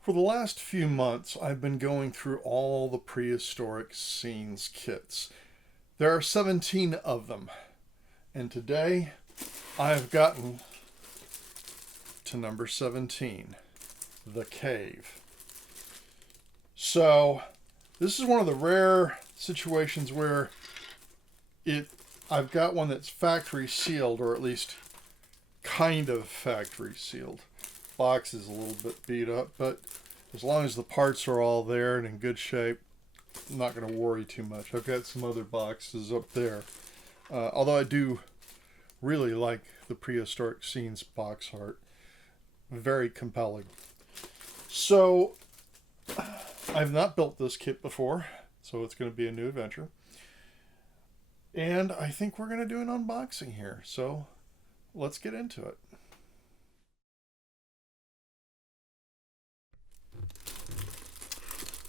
For the last few months, I've been going through all the prehistoric scenes kits. There are 17 of them, and today I've gotten to number 17, the cave. So, this is one of the rare situations where it I've got one that's factory sealed, or at least kind of factory sealed. Box is a little bit beat up, but as long as the parts are all there and in good shape, I'm not going to worry too much. I've got some other boxes up there. Although I do really like the prehistoric scenes box art. Very compelling. So, I've not built this kit before, so it's going to be a new adventure. And I think we're going to do an unboxing here. So, let's get into it.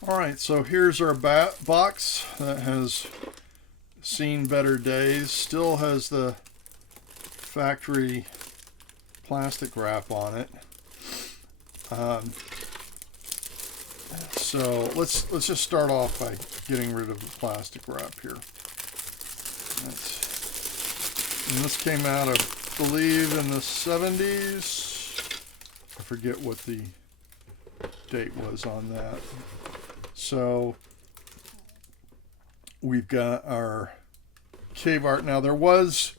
Alright, so here's our box that has seen better days. Still has the factory plastic wrap on it. So let's just start off by getting rid of the plastic wrap here. And this came out, I believe, in the 70s. I forget what the date was on that. So we've got our cave art. Now there was,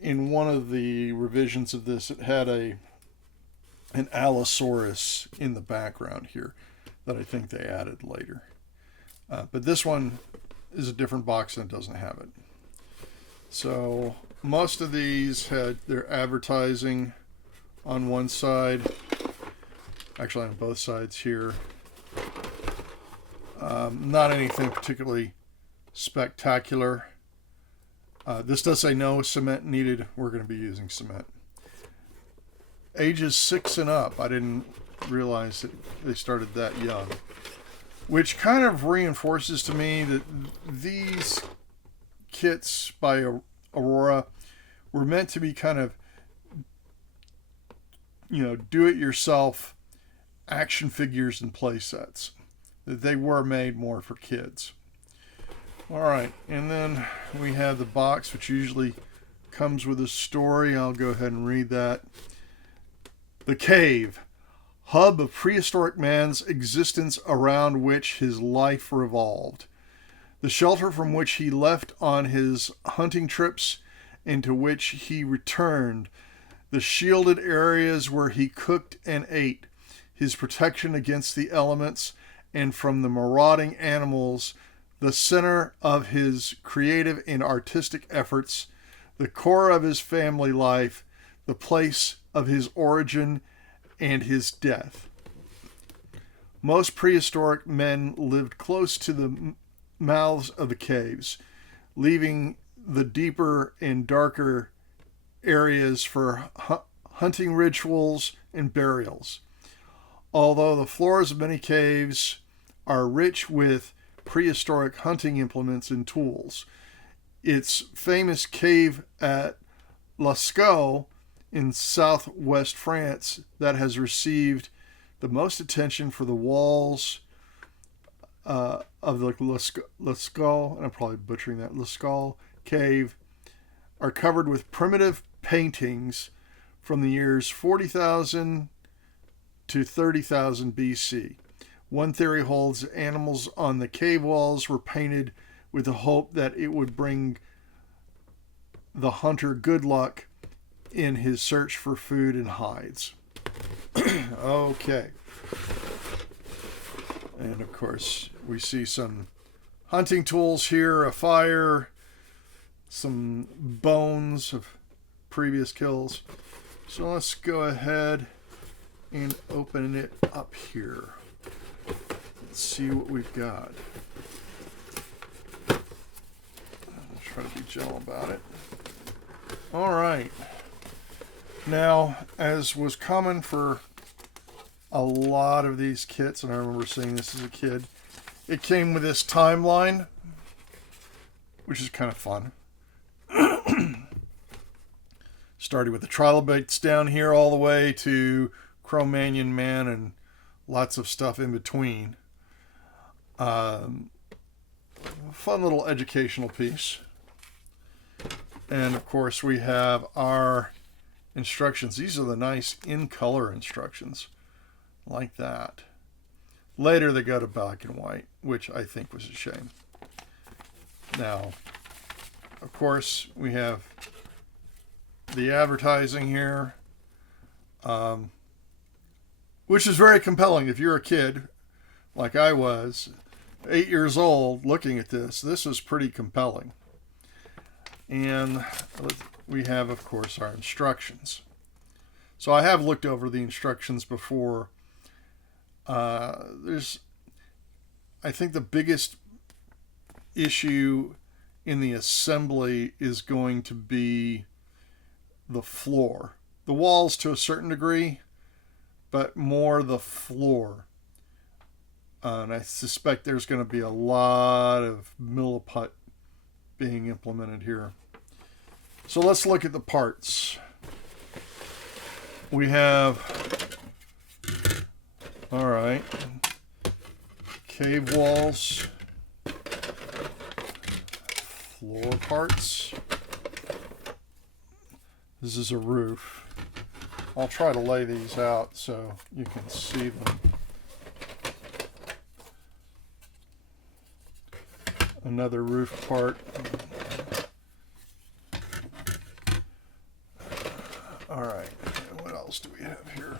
in one of the revisions of this, it had an Allosaurus in the background here that I think they added later. But this one is a different box and it doesn't have it. So most of these had their advertising on one side, actually on both sides here. Not anything particularly spectacular. This does say no cement needed. We're going to be using cement. Ages 6 and up. I didn't realize that they started that young. Which kind of reinforces to me that these kits by Aurora were meant to be kind of, do-it-yourself action figures and play sets. That they were made more for kids. Alright, and then we have the box, which usually comes with a story. I'll go ahead and read that. The cave, hub of prehistoric man's existence around which his life revolved. The shelter from which he left on his hunting trips and to which he returned. The shielded areas where he cooked and ate. His protection against the elements and from the marauding animals, the center of his creative and artistic efforts, the core of his family life, the place of his origin and his death. Most prehistoric men lived close to the mouths of the caves, leaving the deeper and darker areas for hunting rituals and burials. Although the floors of many caves are rich with prehistoric hunting implements and tools, its famous cave at Lascaux in southwest France that has received the most attention for the walls of the Lascaux, and I'm probably butchering that, Lascaux cave, are covered with primitive paintings from the years 40,000 to 30,000 BC. One theory holds that animals on the cave walls were painted with the hope that it would bring the hunter good luck in his search for food and hides. Okay. And of course, we see some hunting tools here, a fire, some bones of previous kills. So let's go ahead and open it up here. Let's see what we've got. I'll try to be gentle about it. All right. Now, as was common for a lot of these kits, and I remember seeing this as a kid, it came with this timeline, which is kind of fun. Started with the trilobites down here all the way to Cro-Magnon man and lots of stuff in between. Fun little educational piece. And of course we have our instructions. These are the nice in-color instructions, like that. Later they go to black and white, which I think was a shame. Now, of course, we have the advertising here, which is very compelling. If you're a kid, like I was, 8 years old, looking at this is pretty compelling. And we have, of course, our instructions. So I have looked over the instructions before. I think the biggest issue in the assembly is going to be the floor. The walls to a certain degree, but more the floor. And I suspect there's going to be a lot of milliput being implemented here. So let's look at the parts. We have, all right, cave walls, floor parts. This is a roof. I'll try to lay these out so you can see them. Another roof part. All right, what else do we have here?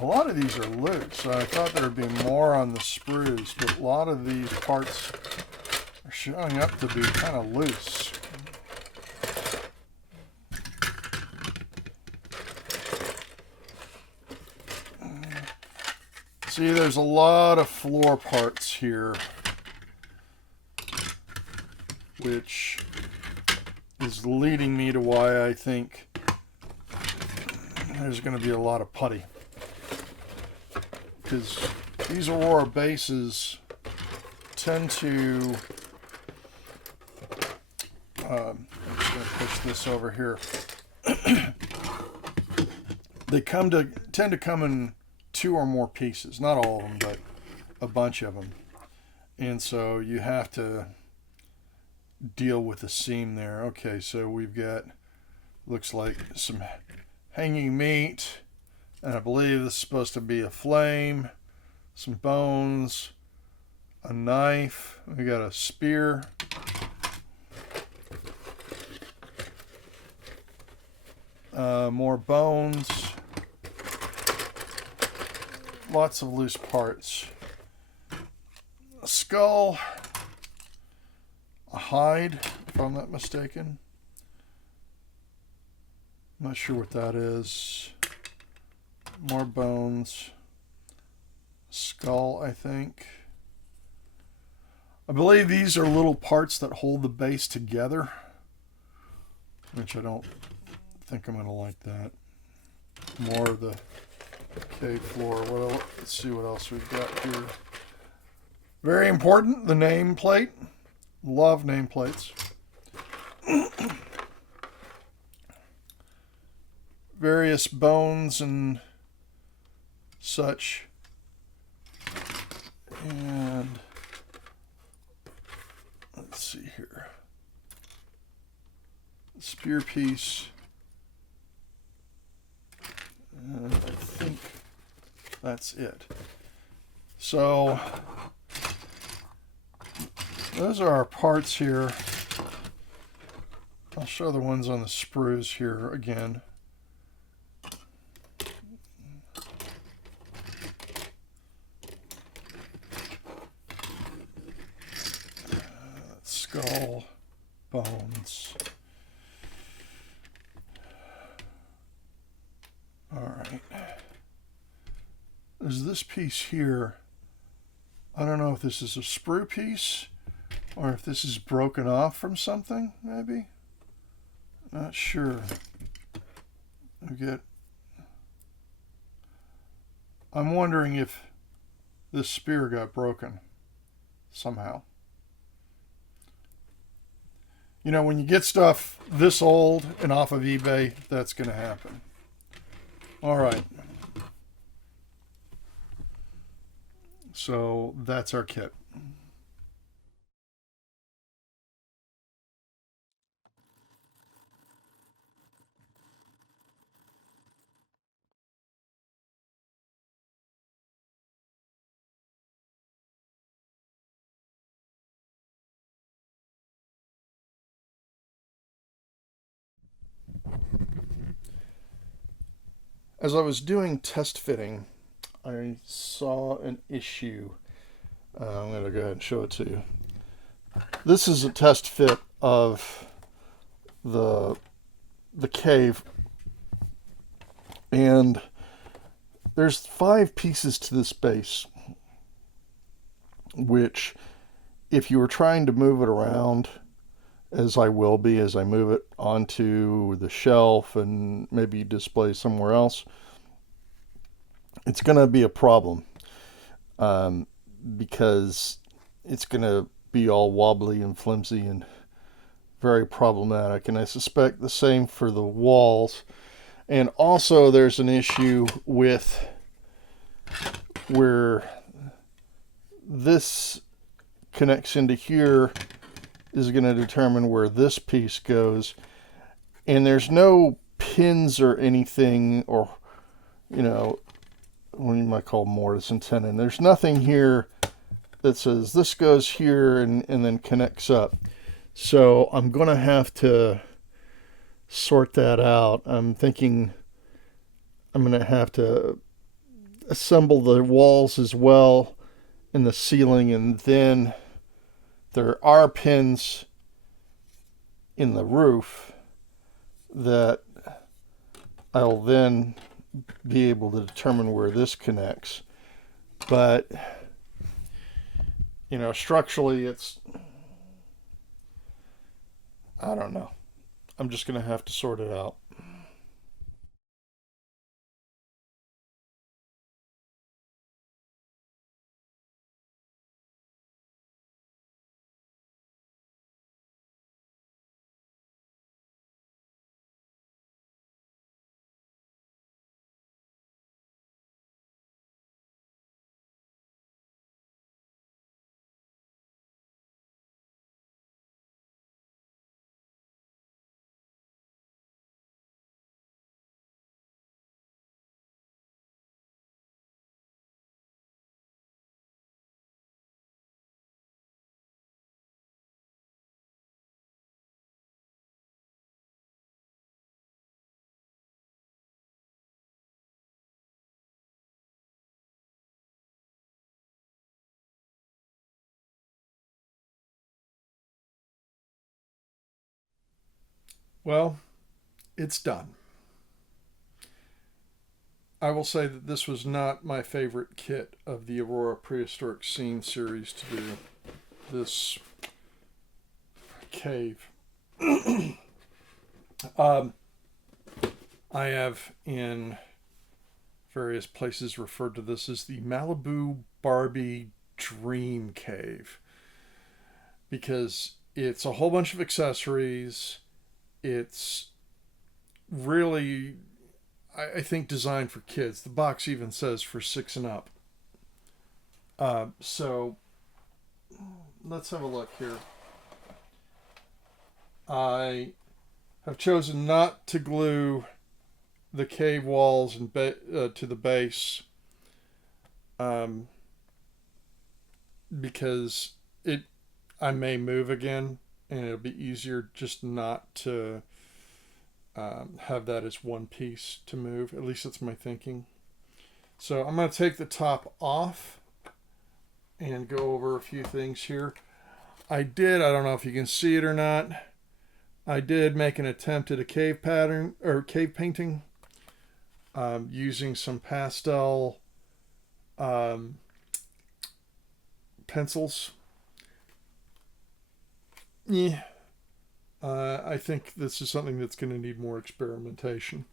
A lot of these are loose. I thought there would be more on the sprues, but a lot of these parts are showing up to be kind of loose. See, there's a lot of floor parts here, which is leading me to why I think there's going to be a lot of putty. Because these Aurora bases tend to, I'm just going to push this over here. They tend to come in 2 or more pieces, not all of them, but a bunch of them. And so you have to deal with the seam there. Okay, so we've got, looks like some hanging meat, and I believe this is supposed to be a flame, some bones, a knife, we got a spear, more bones, lots of loose parts, a skull, a hide, if I'm not mistaken. I'm not sure what that is. More bones. Skull, I think. I believe these are little parts that hold the base together, which I don't think I'm going to like that. More of the cave floor. Let's see what else we've got here. Very important, the nameplate. Love nameplates. Various bones and such. And let's see here. Spear piece. And I think that's it. So those are our parts here. I'll show the ones on the sprues here again. Skull, bones. All right. There's this piece here. I don't know if this is a sprue piece or if this is broken off from something, maybe. Not sure. I'm wondering if this spear got broken somehow. You know, when you get stuff this old and off of eBay, that's going to happen. All right. So that's our kit. As I was doing test fitting, I saw an issue. I'm going to go ahead and show it to you. This is a test fit of the cave, and there's 5 pieces to this base, which if you were trying to move it around, as I will be as I move it onto the shelf and maybe display somewhere else, it's going to be a problem, because it's going to be all wobbly and flimsy and very problematic. And I suspect the same for the walls. And also there's an issue with where this connects into here is going to determine where this piece goes. And there's no pins or anything, or, you know, what you might call mortise and tenon. There's nothing here that says this goes here and then connects up. So I'm going to have to sort that out. I'm thinking I'm going to have to assemble the walls as well and the ceiling, and then there are pins in the roof that I'll then be able to determine where this connects. But, you know, structurally it's, I don't know. I'm just going to have to sort it out. Well, it's done. I will say that this was not my favorite kit of the Aurora Prehistoric Scene series to do. This cave. um, I have in various places referred to this as the Malibu Barbie Dream Cave, because it's a whole bunch of accessories. It's really, I think, designed for kids. The box even says for 6 and up. So let's have a look here. I have chosen not to glue the cave walls and to the base, because I may move again, and it'll be easier just not to have that as one piece to move. At least that's my thinking. So I'm going to take the top off and go over a few things here. I don't know if you can see it or not, I did make an attempt at a cave pattern or cave painting, using some pastel pencils. Yeah, I think this is something that's going to need more experimentation.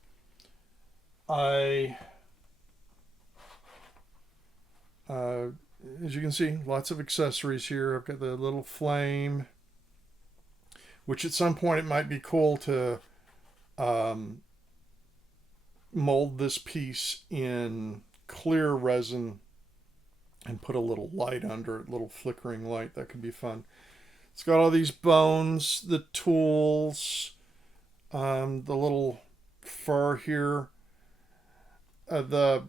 I, as you can see, lots of accessories here. I've got the little flame, which at some point it might be cool to mold this piece in clear resin and put a little light under it, a little flickering light. That could be fun. It's got all these bones, the tools, the little fur here. The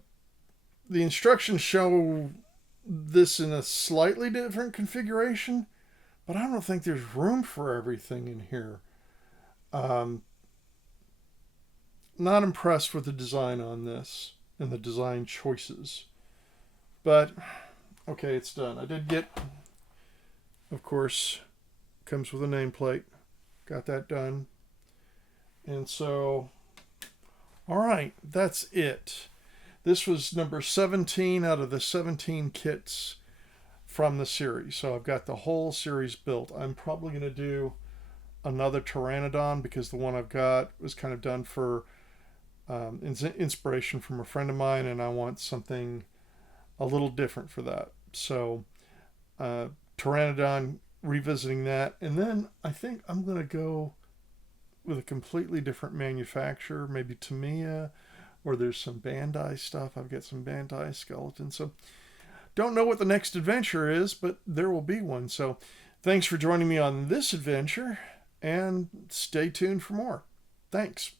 instructions show this in a slightly different configuration, but I don't think there's room for everything in here. Not impressed with the design on this and the design choices. But, okay, it's done. I did get, of course, comes with a nameplate. Got that done. And so, all right, that's it. This was number 17 out of the 17 kits from the series. So I've got the whole series built. I'm probably going to do another Pteranodon because the one I've got was kind of done for inspiration from a friend of mine, and I want something a little different for that. So Pteranodon, revisiting that, and then I think I'm going to go with a completely different manufacturer, maybe Tamiya, or there's some Bandai stuff. I've got some Bandai skeletons. So don't know what the next adventure is, but there will be one. So thanks for joining me on this adventure, and stay tuned for more. Thanks.